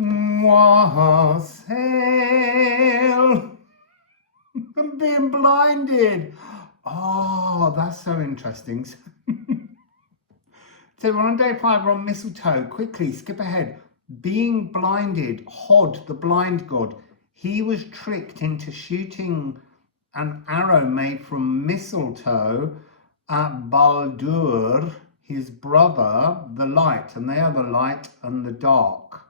Wassail. I'm being blinded. Oh, that's so interesting. So we're on day 5, we're on Mistletoe. Quickly, skip ahead. Being blinded, Hod, the blind god, he was tricked into shooting an arrow made from mistletoe at Baldur, his brother, the light, and they are the light and the dark.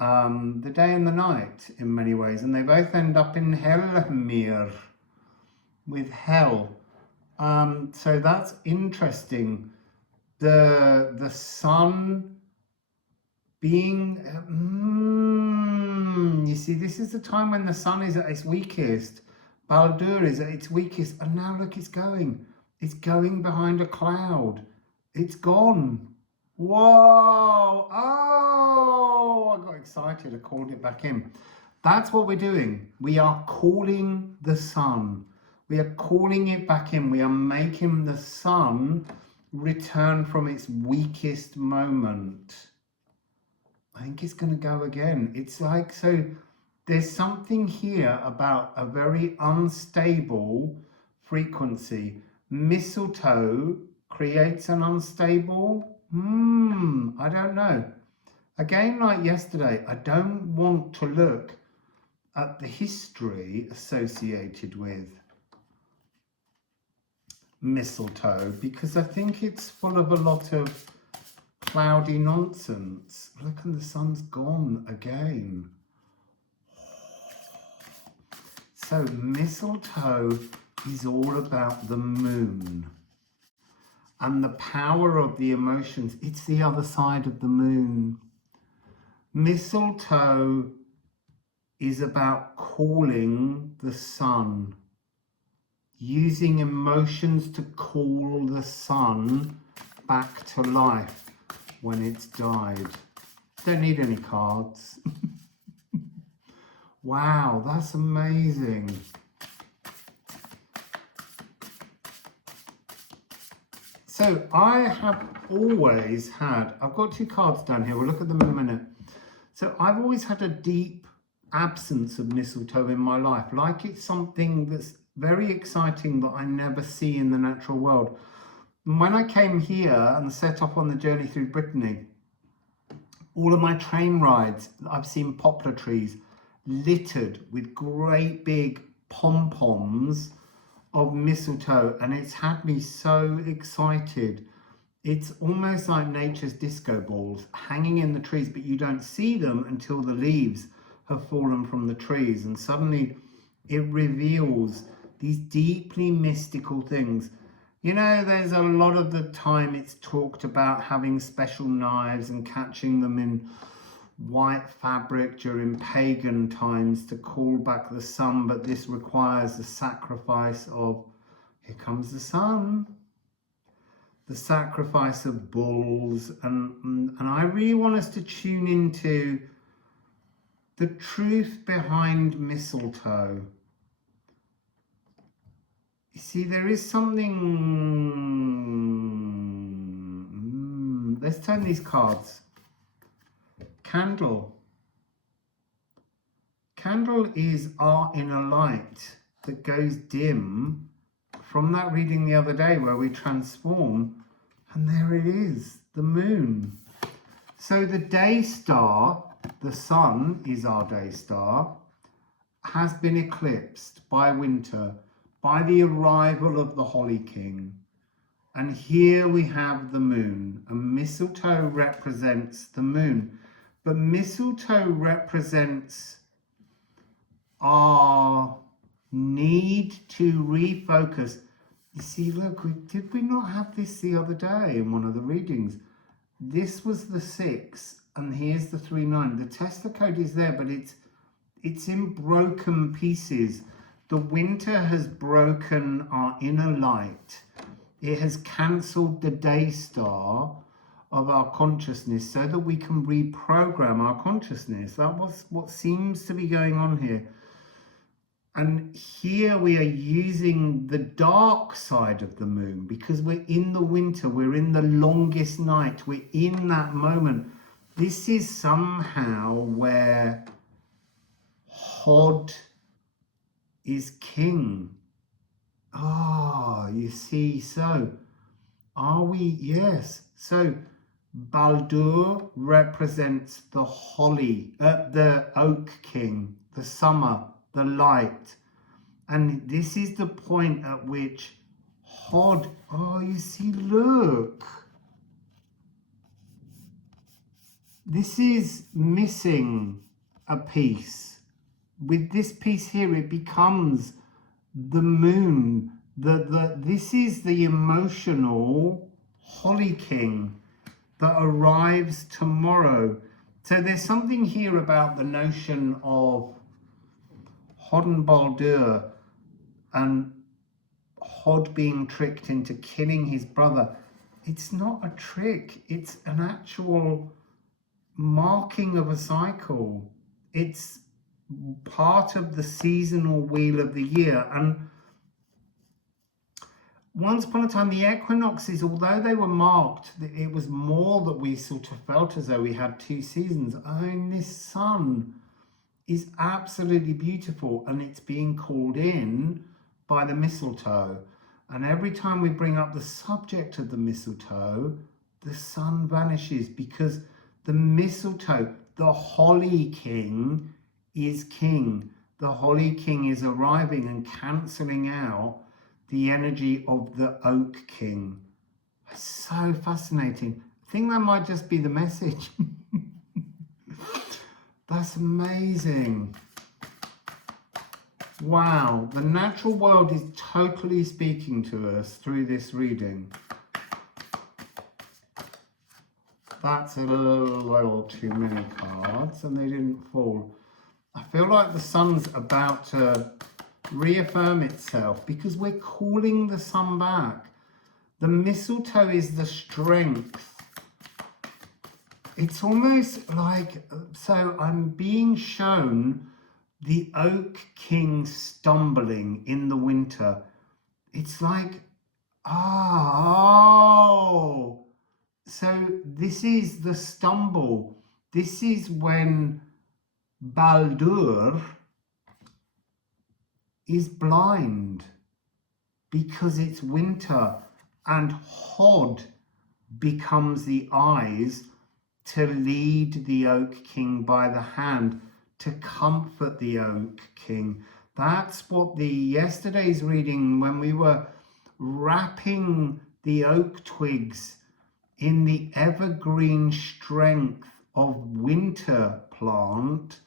The day and the night in many ways, and they both end up in Helmir with hell. So that's interesting. The sun being you see, this is the time when the sun is at its weakest. Baldur is at its weakest, and now look, it's going behind a cloud. It's gone. Whoa! Oh, I got excited. I called it back in. That's what we're doing. We are calling the sun. We are calling it back in. We are making the sun return from its weakest moment. I think it's going to go again. It's like, so there's something here about a very unstable frequency. Mistletoe creates an unstable, I don't know. Again, like yesterday, I don't want to look at the history associated with mistletoe because I think it's full of a lot of cloudy nonsense. Look, and the sun's gone again. So mistletoe is all about the moon and the power of the emotions. It's the other side of the moon. Mistletoe is about calling the sun, using emotions to call the sun back to life when it's died. Don't need any cards. Wow, that's amazing. So I have always had, I've got 2 cards down here, we'll look at them in a minute. So I've always had a deep absence of mistletoe in my life, like it's something that's very exciting that I never see in the natural world. And when I came here and set off on the journey through Brittany, all of my train rides, I've seen poplar trees littered with great big pom-poms of mistletoe, and it's had me so excited. It's almost like nature's disco balls hanging in the trees, but you don't see them until the leaves have fallen from the trees, and suddenly it reveals these deeply mystical things. You know, there's a lot of the time it's talked about having special knives and catching them in white fabric during pagan times to call back the sun, but this requires the sacrifice of, here comes the sun, the sacrifice of bulls, and I really want us to tune into the truth behind mistletoe. You see, there is something, let's turn these cards. Candle. Candle is our inner light that goes dim from that reading the other day where we transform, and there it is, the moon. So the day star, the sun is our day star, has been eclipsed by winter, by the arrival of the Holly King. And here we have the moon, and mistletoe represents the moon. But mistletoe represents our need to refocus. You see, look, did we not have this the other day in one of the readings? This was the 6, and here's the 3-9. The tester code is there, but it's in broken pieces. The winter has broken our inner light. It has cancelled the day star of our consciousness so that we can reprogram our consciousness. That was what seems to be going on here. And here we are using the dark side of the moon because we're in the winter, we're in the longest night, we're in that moment. this is somehow where Hod is king. Ah, you see, so are we? Yes. So Baldur represents the holly, the oak king, the summer, the light. And this is the point at which Hod, oh, you see, look. This is missing a piece. With this piece here, it becomes the moon. This is the emotional Holly King that arrives tomorrow. So there's something here about the notion of Hod and Baldur and Hod being tricked into killing his brother. It's not a trick, it's an actual marking of a cycle. It's part of the seasonal wheel of the year. And once upon a time, the equinoxes, although they were marked, it was more that we sort of felt as though we had two seasons. I mean, this sun is absolutely beautiful, and it's being called in by the mistletoe. And every time we bring up the subject of the mistletoe, the sun vanishes, because the mistletoe, the Holly King, is king. The Holly King is arriving and cancelling out the energy of the Oak King. It's so fascinating. I think that might just be the message. That's amazing. Wow, the natural world is totally speaking to us through this reading. That's a little too many cards, and they didn't fall. I feel like the sun's about to reaffirm itself, because we're calling the sun back. The mistletoe is the strength. It's almost like, so I'm being shown the Oak King stumbling in the winter. It's like, oh, so this is the stumble. This is when Baldur is blind because it's winter, and Hod becomes the eyes to lead the Oak King by the hand, to comfort the Oak King. That's what the yesterday's reading, when we were wrapping the oak twigs in the evergreen strength of winter plant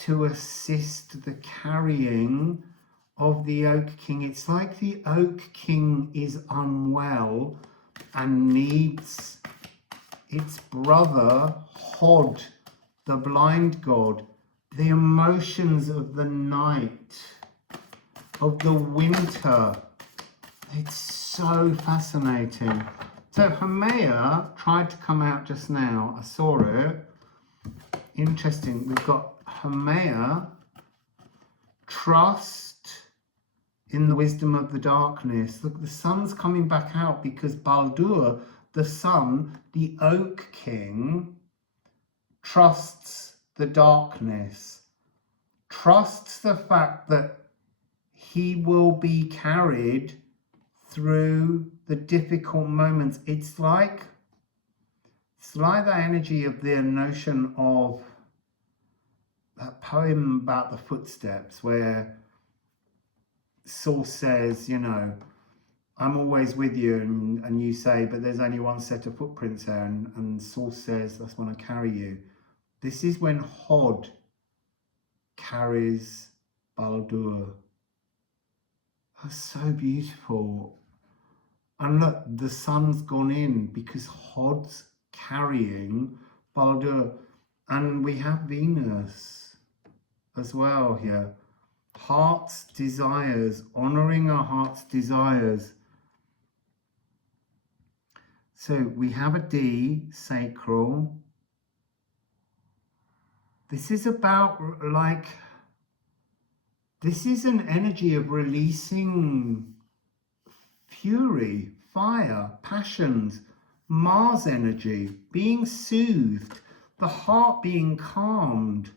to assist the carrying of the Oak King. It's like the Oak King is unwell and needs its brother Hod, the blind god. The emotions of the night, of the winter. It's so fascinating. So Hermea tried to come out just now. I saw it. Interesting. We've got Hermea, trust in the wisdom of the darkness. Look, the sun's coming back out because Baldur, the sun, the Oak King, trusts the darkness, trusts the fact that he will be carried through the difficult moments. It's like that energy of the notion of that poem about the footsteps, where Source says, you know, I'm always with you, and you say, but there's only one set of footprints there, and Source says, that's when I carry you. This is when Hod carries Baldur. That's so beautiful. And look, the sun's gone in because Hod's carrying Baldur. And we have Venus as well here. Heart's desires, honouring our heart's desires. So we have a D, sacral. This is about, like, this is an energy of releasing fury, fire, passions, Mars energy, being soothed. the heart being calmed.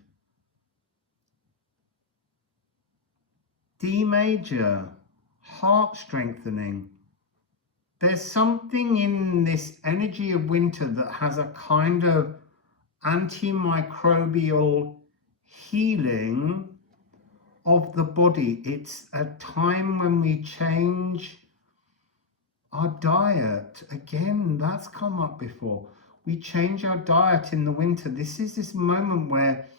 D major, heart strengthening. There's something in this energy of winter that has a kind of antimicrobial healing of the body. It's a time when we change our diet. Again, that's come up before. We change our diet in the winter. This is this moment where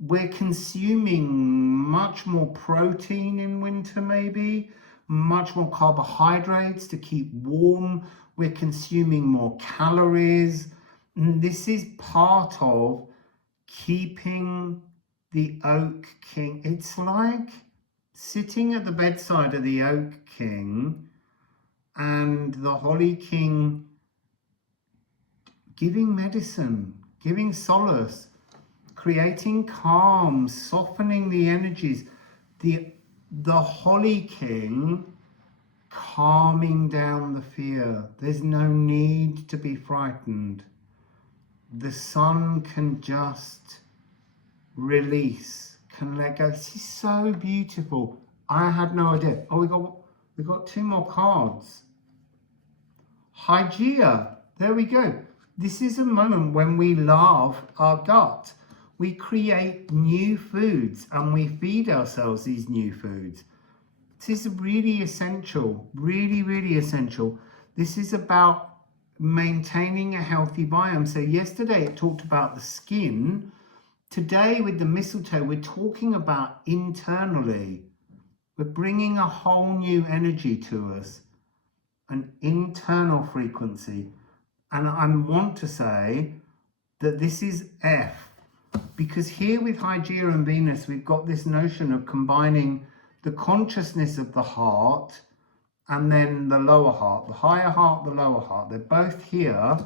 we're consuming much more protein in winter, maybe much more carbohydrates to keep warm. We're consuming more calories. And this is part of keeping the Oak King. It's like sitting at the bedside of the Oak King and the Holly King giving medicine, giving solace, creating calm, softening the energies. The Holly King calming down the fear. There's no need to be frightened. The sun can just release, can let go. This is so beautiful. I had no idea. Oh, we got two more cards. Hygeia. There we go. This is a moment when we love our gut. We create new foods and we feed ourselves these new foods. This is really essential, really, really essential. This is about maintaining a healthy biome. So yesterday it talked about the skin. Today with the mistletoe, we're talking about internally. We're bringing a whole new energy to us, an internal frequency. And I want to say that this is F, because here with Hygeia and Venus, we've got this notion of combining the consciousness of the heart and then the lower heart, the higher heart, the lower heart. They're both here.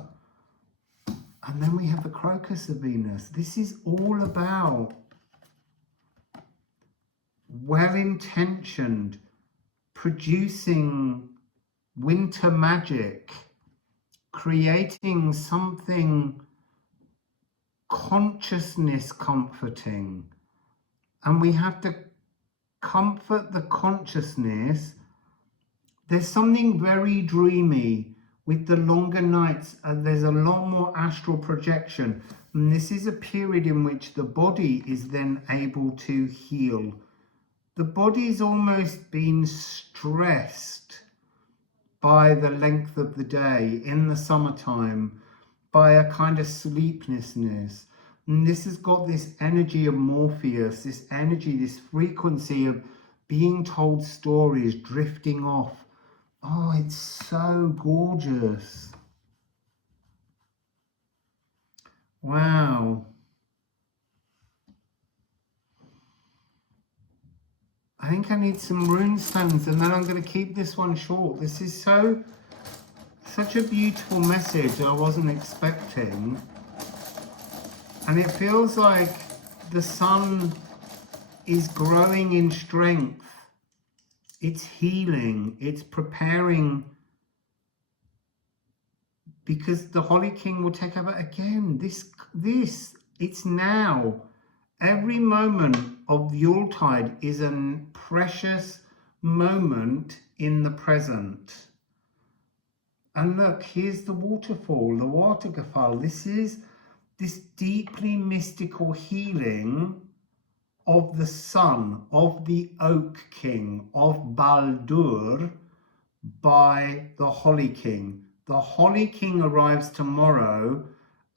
And then we have the crocus of Venus. This is all about well-intentioned, producing winter magic, creating something consciousness comforting. And we have to comfort the consciousness. There's something very dreamy with the longer nights, and there's a lot more astral projection. And this is a period in which the body is then able to heal. The body's almost been stressed by the length of the day in the summertime, by a kind of sleeplessness. And this has got this energy of Morpheus, this energy, this frequency of being told stories, drifting off. Oh, it's so gorgeous. Wow. I think I need some rune stones, and then I'm going to keep this one short. This is such a beautiful message I wasn't expecting. And it feels like the sun is growing in strength. It's healing. It's preparing, because the Holly King will take over again. It's now. Every moment of Yuletide is a precious moment in the present. And look, here's the waterfall, the Watergefall. This is this deeply mystical healing of the sun, of the Oak King, of Baldur, by the Holly King. The Holly King arrives tomorrow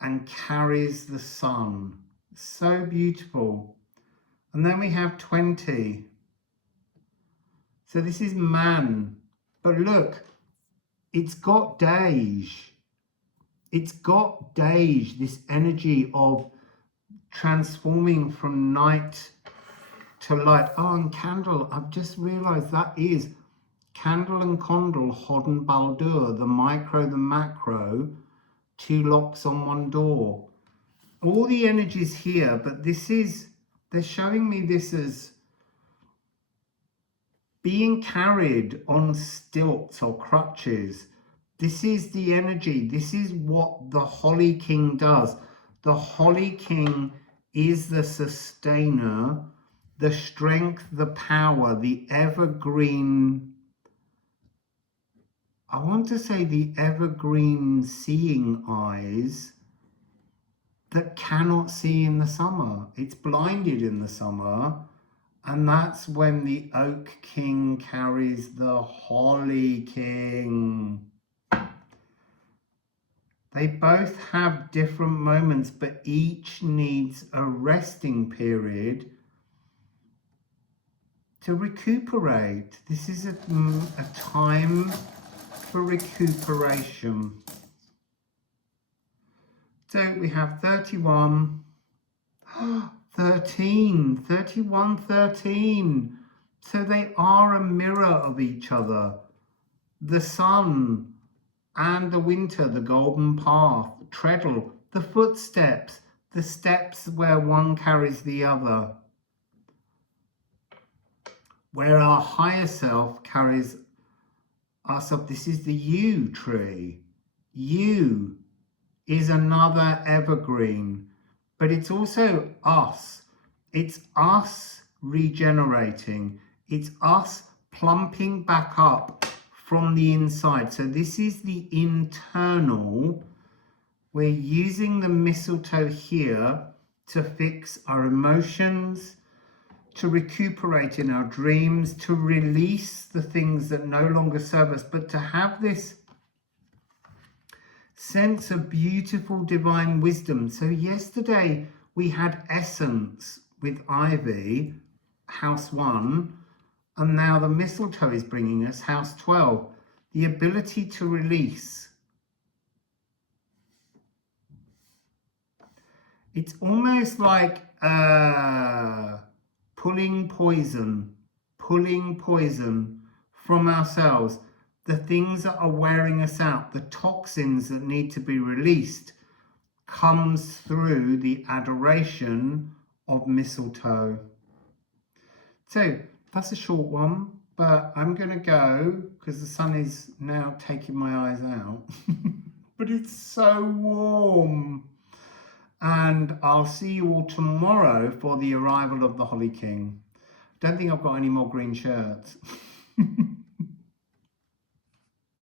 and carries the sun. So beautiful. And then we have 20. So this is man. But look, it's got Dej. It's got Dej, this energy of transforming from night to light. Oh, and candle. I've just realized that is candle and condle, Hod and Baldur, the micro, the macro, two locks on one door. All the energies here, but they're showing me this as being carried on stilts or crutches. This is the energy. This is what the Holly King does. The Holly King is the sustainer, the strength, the power, the evergreen, I want to say the evergreen seeing eyes that cannot see in the summer. It's blinded in the summer, and that's when the Oak King carries the Holly King. They both have different moments, but each needs a resting period to recuperate. This is a time for recuperation. So we have 31, 13, 31, 13. So they are a mirror of each other. The sun and the winter, the golden path, treadle, the footsteps, the steps where one carries the other. Where our higher self carries us up. This is the yew tree. Yew is another evergreen, but it's also us. It's us regenerating. It's us plumping back up from the inside. So this is the internal. We're using the mistletoe here to fix our emotions, to recuperate in our dreams, to release the things that no longer serve us, but to have this sense of beautiful divine wisdom. So yesterday we had essence with ivy, house 1, and now the mistletoe is bringing us house 12, the ability to release. It's almost like pulling poison from ourselves. The things that are wearing us out, the toxins that need to be released, comes through the adoration of mistletoe. So that's a short one, but I'm going to go because the sun is now taking my eyes out. But it's so warm. And I'll see you all tomorrow for the arrival of the Holly King. Don't think I've got any more green shirts.